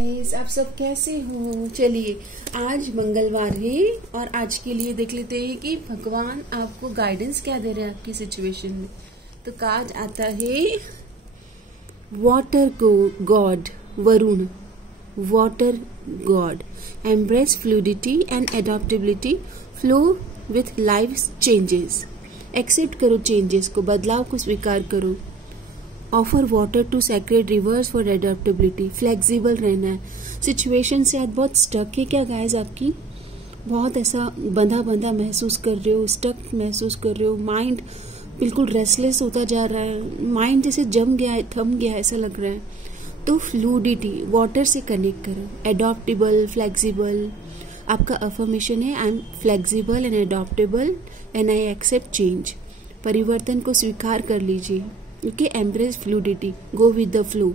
Guys, आप सब कैसे हो। चलिए आज मंगलवार है और आज के लिए देख लेते हैं कि भगवान आपको गाइडेंस क्या दे रहे हैं आपकी सिचुएशन में। तो कार्ड आता है वाटर को god Varun, water god, embrace fluidity and adaptability, flow with life changes, accept करो चेंजेस को, बदलाव को स्वीकार करो। Offer water to sacred rivers for adaptability, flexible रहना है। सिचुएशन से आज बहुत स्टक है क्या गाइस, आपकी बहुत ऐसा बंधा बंधा महसूस कर रहे हो, स्टक महसूस कर रहे हो, माइंड बिल्कुल रेस्टलेस होता जा रहा है, माइंड जैसे जम गया है, थम गया है, ऐसा लग रहा है। तो फ्लूडिटी, वाटर से कनेक्ट करो, एडॉप्टेबल, फ्लेक्सिबल। आपका अफर्मेशन है I am flexible and adaptable and I accept change. परिवर्तन को स्वीकार कर लीजिए। Okay, embrace fluidity, go with the flow,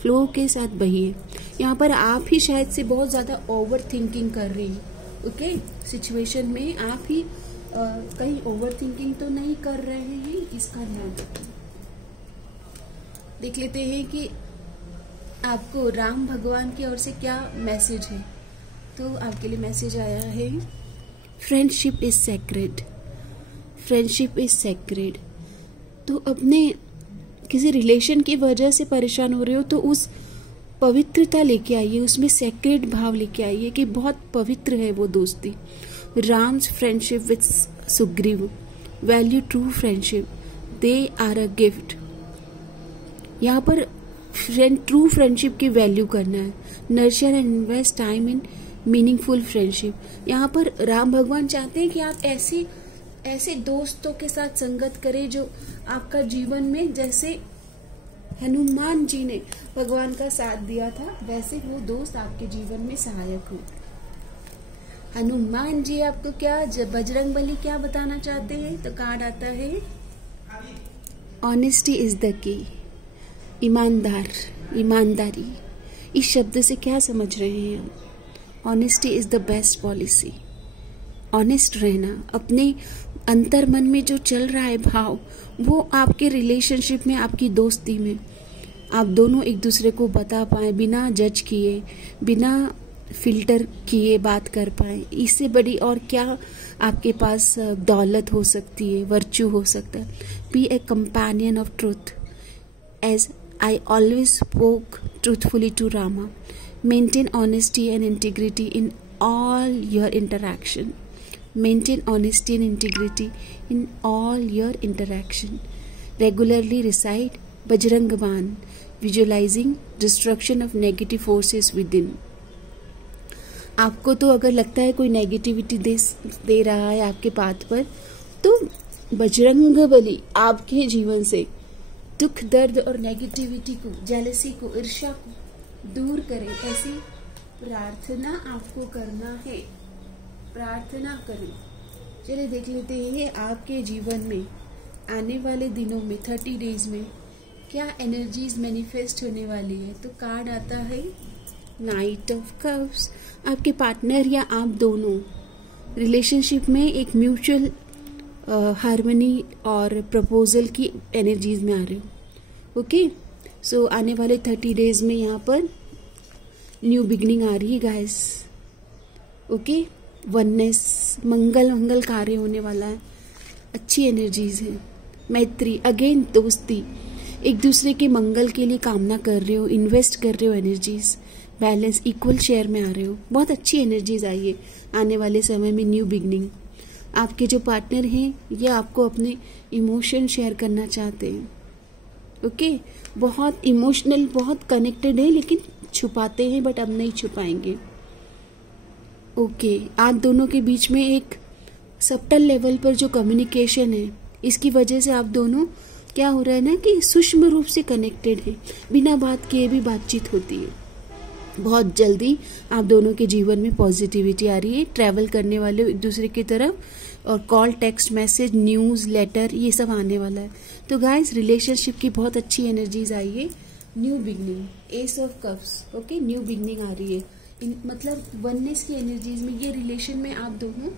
flow के साथ बहिए। यहाँ पर आप ही शायद से बहुत ज्यादा ओवर थिंकिंग कर रही हैं। ओके, सिचुएशन में आप ही कहीं ओवर थिंकिंग तो नहीं कर रहे हैं, इसका ध्यान रखें। देख लेते हैं कि आपको राम भगवान की ओर से क्या मैसेज है। तो आपके लिए मैसेज आया है friendship is sacred, friendship is sacred. तो अपने किसी रिलेशन की वजह से परेशान हो रहे हो तो उस पवित्रता लेके आइए, उसमें सेक्रेड भाव लेके आइए कि बहुत पवित्र है वो दोस्ती। Ram's friendship with Sugriva, value true friendship, they are a gift. यहाँ पर ट्रू फ्रेंडशिप की वैल्यू करना है। Nurture and invest time in meaningful friendship. यहाँ पर राम भगवान चाहते हैं कि आप ऐसे दोस्तों के साथ संगत करें जो आपका जीवन में, जैसे हनुमान जी ने भगवान का साथ दिया था, वैसे वो दोस्त आपके जीवन में सहायक हो। हनुमान जी आपको क्या, बजरंगबली क्या बताना चाहते हैं। तो कार्ड आता है ऑनेस्टी इज द की, ईमानदारी। इस शब्द से क्या समझ रहे हैं हम। Honesty is the best policy. Honest रहना, अपने अंतर मन में जो चल रहा है भाव, वो आपके रिलेशनशिप में, आपकी दोस्ती में आप दोनों एक दूसरे को बता पाए, बिना जज किए, बिना फिल्टर किए बात कर पाए। इससे बड़ी और क्या आपके पास दौलत हो सकती है, वर्च्यू हो सकता है। Be a companion of truth as I always spoke truthfully to Rama. Maintain honesty and integrity in all your interaction. Maintain honesty and integrity in all your interaction. Regularly recite Bajrang Baan, visualizing destruction of negative forces within. आपको तो अगर लगता है कोई negativity दे रहा है आपके path पर, तो बजरंग बली आपके जीवन से दुख, दर्द और नेगेटिविटी को, जेलसी को, ईर्ष्या को दूर करे। ऐसी प्रार्थना आपको करना है, प्रार्थना करें। चलिए देख लेते हैं आपके जीवन में आने वाले दिनों में 30 डेज में क्या एनर्जीज मैनिफेस्ट होने वाली है। तो कार्ड आता है नाइट ऑफ कप्स। आपके पार्टनर या आप दोनों रिलेशनशिप में एक म्यूचुअल हार्मनी और प्रपोजल की एनर्जीज में आ रहे हो। ओके, सो आने वाले 30 डेज में यहाँ पर न्यू बिगनिंग आ रही है गाइस। ओके, वननेस, मंगल कार्य होने वाला है, अच्छी एनर्जीज है। मैत्री, अगेन दोस्ती, एक दूसरे के मंगल के लिए कामना कर रहे हो, इन्वेस्ट कर रहे हो एनर्जीज। बैलेंस, इक्वल शेयर में आ रहे हो, बहुत अच्छी एनर्जीज आई है आने वाले समय में। न्यू बिगनिंग, आपके जो पार्टनर हैं ये आपको अपने इमोशन शेयर करना चाहते हैं। ओके, बहुत इमोशनल, बहुत कनेक्टेड है, लेकिन छुपाते हैं, बट अब नहीं छुपाएंगे। ओके, आप दोनों के बीच में एक सबटल लेवल पर जो कम्युनिकेशन है, इसकी वजह से आप दोनों क्या हो रहा है ना कि सूक्ष्म रूप से कनेक्टेड है, बिना बात किए भी बातचीत होती है। बहुत जल्दी आप दोनों के जीवन में पॉजिटिविटी आ रही है। ट्रैवल करने वाले एक दूसरे की तरफ, और call, text message, news, letter, ये सब आने वाला है। तो गाइस, रिलेशनशिप की बहुत अच्छी एनर्जीज आई है। New beginning, ace of cups. Okay, new beginning आ रही है, मतलब वननेस की एनर्जीज में। ये रिलेशन में आप दोनों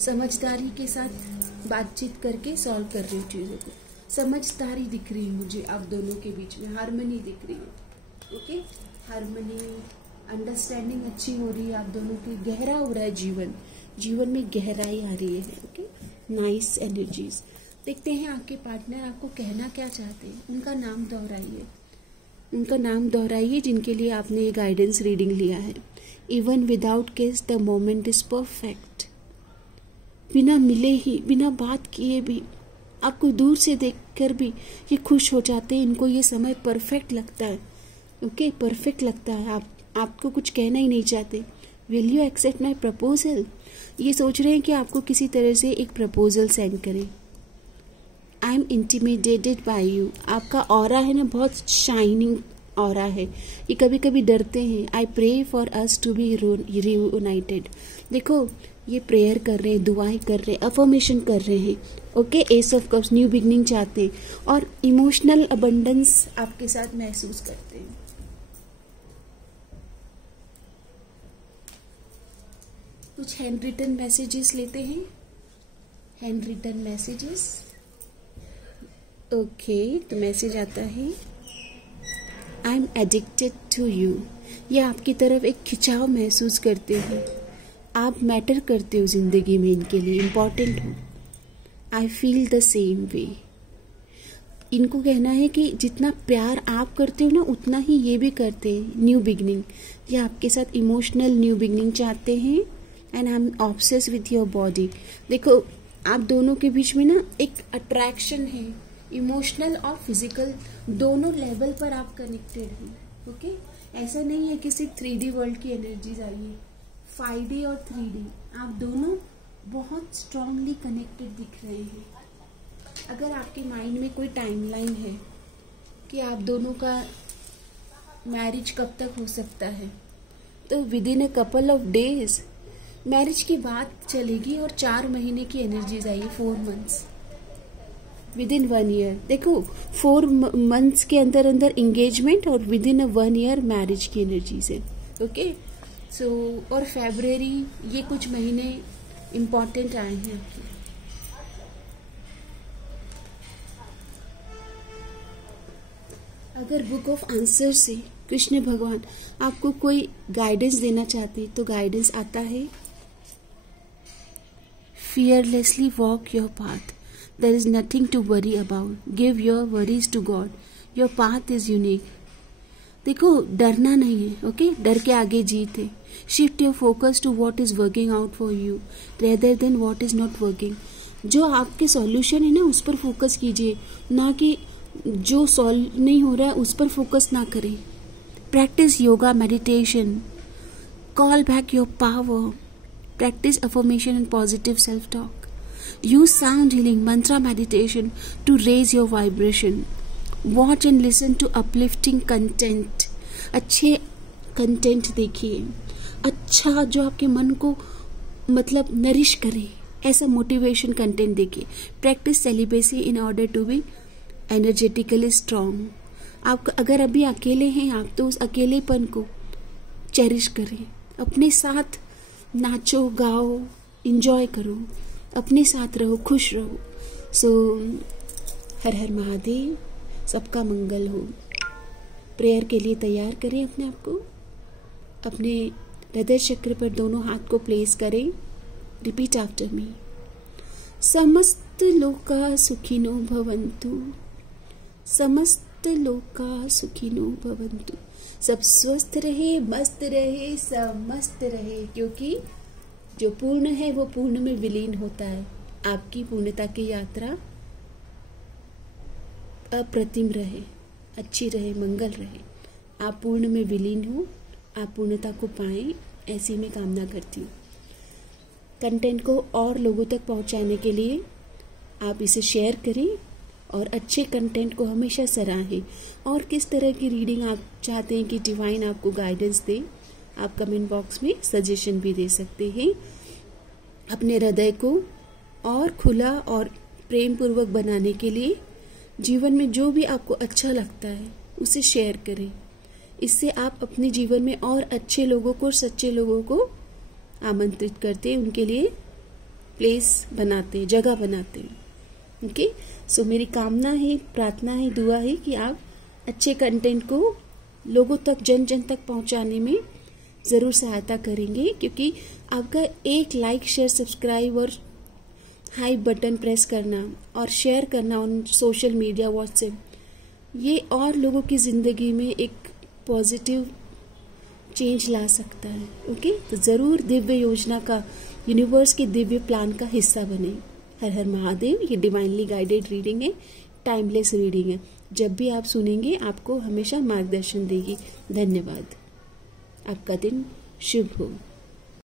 समझदारी के साथ बातचीत करके सॉल्व कर रहे हो चीजों को। समझदारी दिख रही है मुझे आप दोनों के बीच में, हार्मनी दिख रही है। ओके, हार्मनी, अंडरस्टैंडिंग अच्छी हो रही है आप दोनों की, गहरा हो रहा है जीवन में गहराई आ रही है। Okay, nice energies. देखते हैं आपके पार्टनर आपको कहना क्या चाहते हैं। उनका नाम दोहराइए जिनके लिए आपने ये गाइडेंस रीडिंग लिया है। इवन विदाउट किस द मोमेंट इज परफेक्ट। बिना मिले ही, बिना बात किए भी, आपको दूर से देखकर भी ये खुश हो जाते हैं। इनको ये समय परफेक्ट लगता है। ओके, परफेक्ट लगता है। आपको कुछ कहना ही नहीं चाहते। Will you accept my proposal. ये सोच रहे हैं कि आपको किसी तरह से एक प्रपोजल सेंड करें। I am intimidated bye you. आपका ऑरा है ना, बहुत शाइनिंग ऑरा है। ये कभी कभी डरते हैं। I pray for us to be reunited. देखो, ये प्रेयर कर रहे हैं, दुआएं कर रहे हैं, अफर्मेशन कर रहे हैं। Okay, S of cups, new beginning चाहते हैं और इमोशनल अबंडेंस आपके साथ महसूस करते हैं। कुछ हैंड रिटन मैसेजेस लेते हैं। Hand written messages. ओके, तो मैसेज आता है, I am addicted to you. ये आपकी तरफ एक खिंचाव महसूस करते हैं। आप मैटर करते हो जिंदगी में, इनके लिए इम्पॉर्टेंट हो। I feel the same way. इनको कहना है कि जितना प्यार आप करते हो ना, उतना ही ये भी करते हैं। न्यू बिगनिंग, ये आपके साथ इमोशनल न्यू बिगनिंग चाहते हैं। And I am obsessed with your body. देखो, आप दोनों के बीच में ना एक अट्रैक्शन है, इमोशनल और फिजिकल दोनों लेवल पर आप कनेक्टेड हैं। ओके, ऐसा नहीं है कि सिर्फ 3D वर्ल्ड की एनर्जीज आई है। 5D और 3D आप दोनों बहुत स्ट्रांगली कनेक्टेड दिख रहे हैं। अगर आपके माइंड में कोई टाइमलाइन है कि आप दोनों का मैरिज कब तक हो सकता है, तो with in a couple of days marriage की बात चलेगी। और 4 महीने की एनर्जीज आई है, 4 मंथ्स, विद इन 1 ईयर। देखो, 4 मंथ्स के अंदर अंदर एंगेजमेंट और विद इन 1 ईयर मैरिज की एनर्जीज है। ओके, सो और फरवरी, ये कुछ महीने इम्पॉर्टेंट आए हैं आपके। अगर बुक ऑफ आंसर से कृष्ण भगवान आपको कोई गाइडेंस देना चाहते तो गाइडेंस आता है, fearlessly walk your path. There is nothing to worry about. Give your worries to God. Your path is unique. देखो, डरना नहीं है। ओके, डर के आगे जीत है। Shift your focus to what is working out for you rather than what is not working. जो आपके सॉल्यूशन है ना, उस पर फोकस कीजिए, ना कि जो सॉल्व नहीं हो रहा है उस पर फोकस ना करें। Practice yoga, meditation, call back your power, practice affirmation and positive self-talk. Use sound healing, mantra meditation to raise your vibration. Watch and listen to uplifting content. अच्छे कंटेंट देखिए, अच्छा जो आपके मन को मतलब नरिश करे, ऐसा मोटिवेशन कंटेंट देखिए। Practise celibacy in order to be energetically strong. आप अगर अभी अकेले हैं आप, तो उस अकेलेपन को चेरिश करें। अपने साथ नाचो, गाओ, इंजॉय करो, अपने साथ रहो, खुश रहो। सो हर हर महादेव, सबका मंगल हो। प्रेयर के लिए तैयार करें अपने आप को। अपने हृदय चक्र पर दोनों हाथ को प्लेस करें। Repeat after me. समस्त लोका सुखिनो भवन्तु, समस्त लोका सुखिनो भवन्तु। सब स्वस्थ रहे, मस्त रहे, सब मस्त रहे, क्योंकि जो पूर्ण है वो पूर्ण में विलीन होता है। आपकी पूर्णता की यात्रा अप्रतिम रहे, अच्छी रहे, मंगल रहे। आप पूर्ण में विलीन हो, आप पूर्णता को पाएं, ऐसी मैं कामना करती हूँ। कंटेंट को और लोगों तक पहुँचाने के लिए आप इसे शेयर करें और अच्छे कंटेंट को हमेशा सराहें। और किस तरह की रीडिंग आप चाहते हैं कि डिवाइन आपको गाइडेंस दे, आप कमेंट बॉक्स में सजेशन भी दे सकते हैं। अपने हृदय को और खुला और प्रेम पूर्वक बनाने के लिए जीवन में जो भी आपको अच्छा लगता है उसे शेयर करें। इससे आप अपने जीवन में और अच्छे लोगों को और सच्चे लोगों को आमंत्रित करते हैं, उनके लिए प्लेस बनाते हैं, जगह बनाते हैं। ओके, सो मेरी कामना है, प्रार्थना है, दुआ है कि आप अच्छे कंटेंट को लोगों तक, जन जन तक पहुंचाने में ज़रूर सहायता करेंगे, क्योंकि आपका एक लाइक, शेयर, सब्सक्राइब और हाई बटन प्रेस करना और शेयर करना ऑन सोशल मीडिया, व्हाट्सएप, ये और लोगों की ज़िंदगी में एक पॉजिटिव चेंज ला सकता है। ओके, तो ज़रूर दिव्य योजना का, यूनिवर्स के दिव्य प्लान का हिस्सा बने। हर हर महादेव। ये डिवाइनली गाइडेड रीडिंग है, टाइमलेस रीडिंग है। जब भी आप सुनेंगे आपको हमेशा मार्गदर्शन देगी। धन्यवाद। आपका दिन शुभ हो।